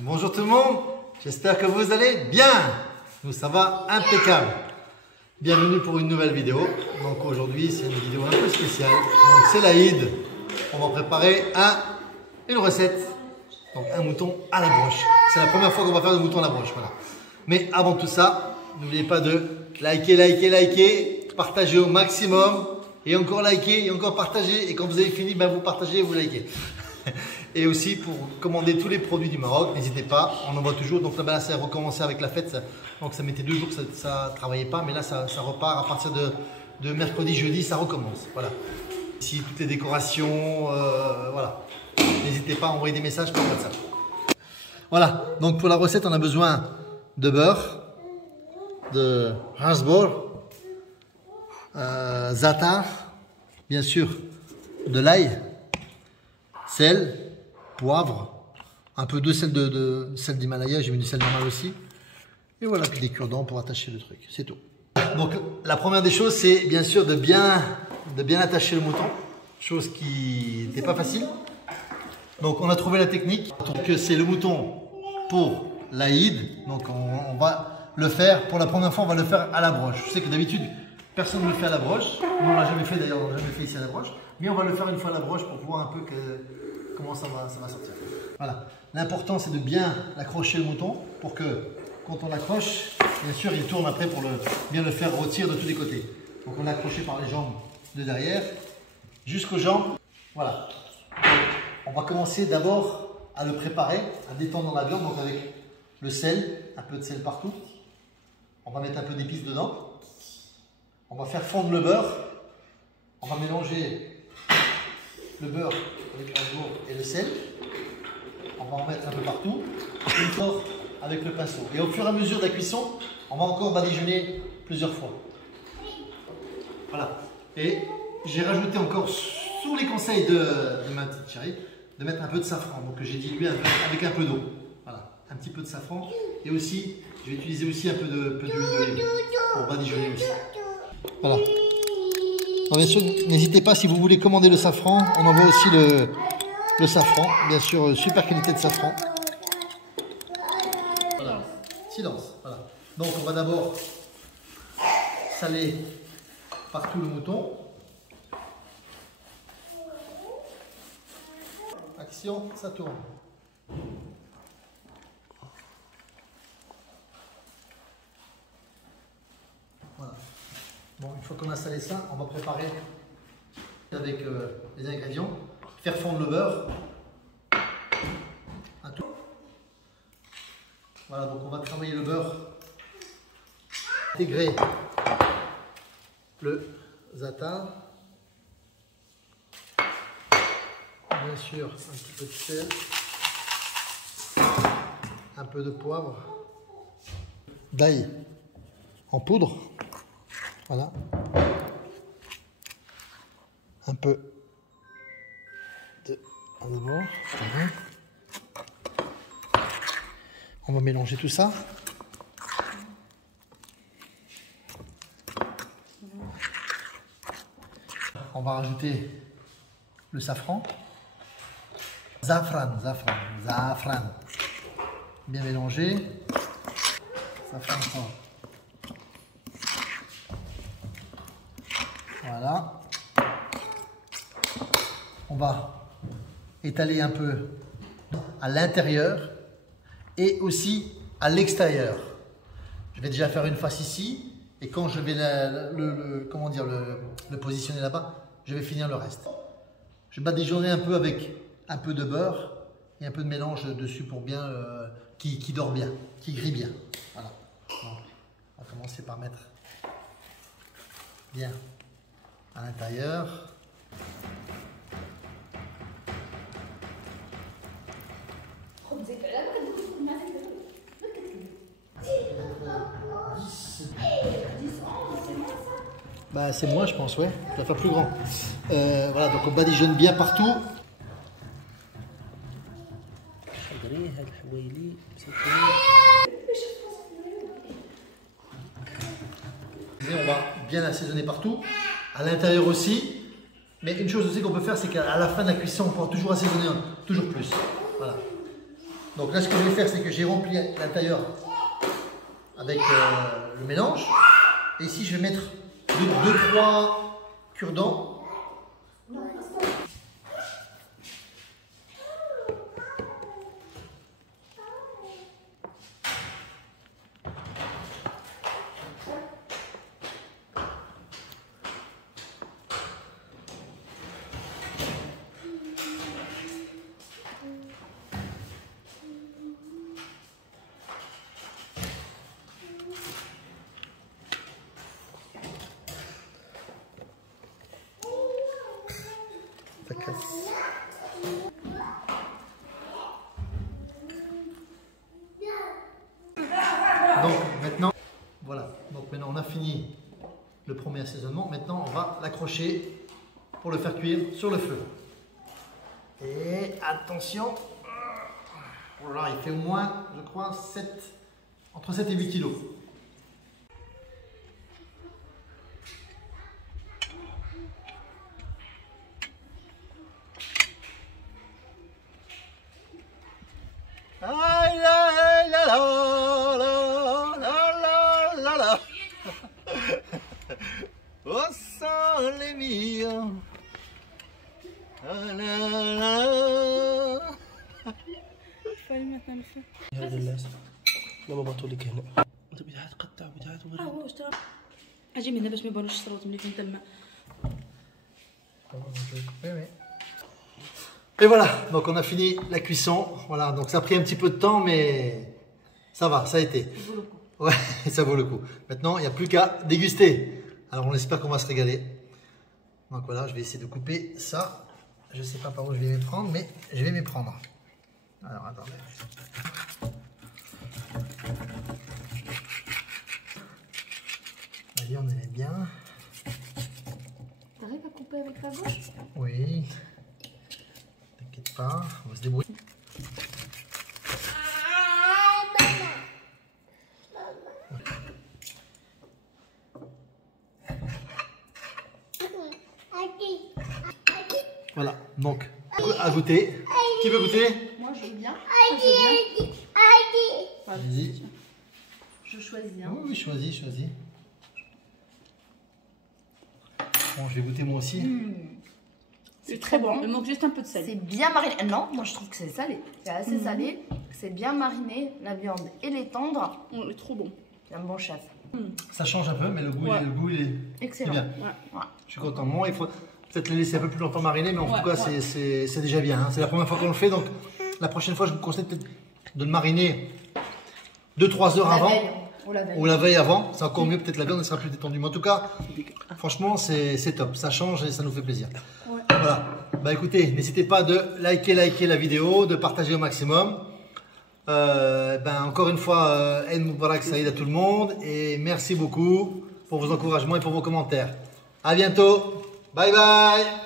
Bonjour tout le monde, j'espère que vous allez bien. Nous ça va impeccable. Bienvenue pour une nouvelle vidéo. Donc aujourd'hui c'est une vidéo un peu spéciale. Donc c'est l'Aïd. On va préparer une recette. Donc un mouton à la broche. C'est la première fois qu'on va faire du mouton à la broche. Voilà. Mais avant tout ça, n'oubliez pas de liker, partager au maximum. Et encore liker, et encore partager. Et quand vous avez fini, ben vous partagez et vous likez. Et aussi pour commander tous les produits du Maroc, n'hésitez pas, on envoie toujours. Donc là, ça a recommencé avec la fête. Donc ça mettait 2 jours que ça ne travaillait pas. Mais là, ça repart à partir de mercredi, jeudi, ça recommence. Voilà. Ici, toutes les décorations, voilà. N'hésitez pas à envoyer des messages par WhatsApp. Voilà. Donc pour la recette, on a besoin de beurre, de rasbor, za'atar, bien sûr, de l'ail, sel, poivre, un peu de sel d'Himalaya, j'ai mis du sel normal aussi. Et voilà, puis des cure-dents pour attacher le truc, c'est tout. Donc la première des choses, c'est bien sûr de bien attacher le mouton, chose qui n'était pas facile. Donc on a trouvé la technique, donc c'est le mouton pour l'Aïd, donc on va le faire, pour la première fois on va le faire à la broche. Je sais que d'habitude personne ne le fait à la broche, nous on l'a jamais fait d'ailleurs, on l'a jamais fait ici à la broche, mais on va le faire une fois à la broche pour voir un peu comment ça va sortir. Voilà, l'important c'est de bien accrocher le mouton pour que quand on l'accroche, bien sûr il tourne après pour bien le faire rôtir de tous les côtés. Donc on l'a accroché par les jambes de derrière jusqu'aux jambes, voilà. On va commencer d'abord à le préparer, à détendre la viande, donc avec le sel, un peu de sel partout. On va mettre un peu d'épices dedans. On va faire fondre le beurre. On va mélanger le beurre avec l'ajour et le sel. On va en mettre un peu partout. Une fois avec le pinceau. Et au fur et à mesure de la cuisson, on va encore badigeonner plusieurs fois. Voilà. Et j'ai rajouté encore, sous les conseils de ma petite chérie, de mettre un peu de safran. Donc j'ai dilué avec un peu d'eau. Voilà, un petit peu de safran. Et aussi, je vais utiliser aussi un peu d'huile d'olive pour badigeonner aussi. Voilà. Donc bien sûr, n'hésitez pas si vous voulez commander le safran. On envoie aussi le safran. Bien sûr, super qualité de safran. Voilà, silence. Voilà. Donc on va d'abord saler partout le mouton. Action, ça tourne. Voilà. Bon, une fois qu'on a salé ça, on va préparer avec les ingrédients. Faire fondre le beurre. Un tout. Voilà, donc on va travailler le beurre. Intégrer le za'atar. Bien sûr, un petit peu de sel, un peu de poivre, d'ail en poudre, voilà, un peu de rasbor. On va mélanger tout ça. On va rajouter le safran. Zafran. Bien mélangé. Safran fort. Voilà. On va étaler un peu à l'intérieur et aussi à l'extérieur. Je vais déjà faire une face ici et quand je vais le positionner là-bas, je vais finir le reste. Je vais badigeonner un peu avec un peu de beurre et un peu de mélange dessus pour bien qui dort bien, qui grille bien. Voilà. Bon, on va commencer par mettre bien à l'intérieur. Bah, c'est moi, je pense, ouais. Je dois faire plus grand. Voilà, donc on badigeonne bien partout. Et on va bien assaisonner partout, à l'intérieur aussi. Mais une chose aussi qu'on peut faire, c'est qu'à la fin de la cuisson, on peut toujours assaisonner toujours plus. Voilà. Donc là, ce que je vais faire, c'est que j'ai rempli l'intérieur avec le mélange. Et ici, je vais mettre 2-3 cure-dents. Ça casse. Donc maintenant, voilà. Donc maintenant on a fini le premier assaisonnement. Maintenant on va l'accrocher pour le faire cuire sur le feu. Et attention, oh là, il fait au moins, je crois, entre 7 et 8 kilos. Aïe, aïe, la, la, la, la, la, la. Oh, sole mio. La, la, la. فاهم مثلا هذا اللازم لما بطولك هنا انت بدها تقطع بدها توري هو اشترى اجي من هنا باش ما يبانوش الشروط ملي فين تما. Et voilà, donc on a fini la cuisson. Voilà, donc ça a pris un petit peu de temps, mais ça va, ça a été. Ouais, ça vaut le coup. Maintenant, il n'y a plus qu'à déguster. Alors on espère qu'on va se régaler. Donc voilà, je vais essayer de couper ça. Je ne sais pas par où je vais m'y prendre, mais je vais m'y prendre. Alors attendez. La viande elle est bien. T'arrives à couper avec la gauche? Oui. T'inquiète pas, on va se débrouiller. Voilà, donc à goûter. Qui veut goûter? Moi je veux bien. Vas-y. Je choisis. Oui, oui, choisis. Bon, je vais goûter moi aussi. C'est très bon. Il manque juste un peu de sel. C'est bien mariné. Non, moi je trouve que c'est salé. C'est assez salé. C'est bien mariné. La viande, elle est tendre. Il est trop bon. C'est un bon chef. Ça change un peu, mais le goût, Ouais. il est Excellent. bien. Ouais. Je suis content. Bon, il faut peut-être le laisser un peu plus longtemps mariner, mais en Ouais, tout cas, ouais. c'est déjà bien. Hein. C'est la première fois qu'on le fait, donc la prochaine fois, je vous conseille peut-être de le mariner 2-3 heures La avant. veille. Ou la veille. Ou la veille avant, c'est encore mieux, peut-être la viande elle sera plus détendue. Mais en tout cas, franchement, c'est top. Ça change et ça nous fait plaisir. Ouais. Voilà. Bah écoutez, n'hésitez pas de liker la vidéo, de partager au maximum. Encore une fois, Eid Mubarak Saïd à tout le monde. Et merci beaucoup pour vos encouragements et pour vos commentaires. À bientôt. Bye bye.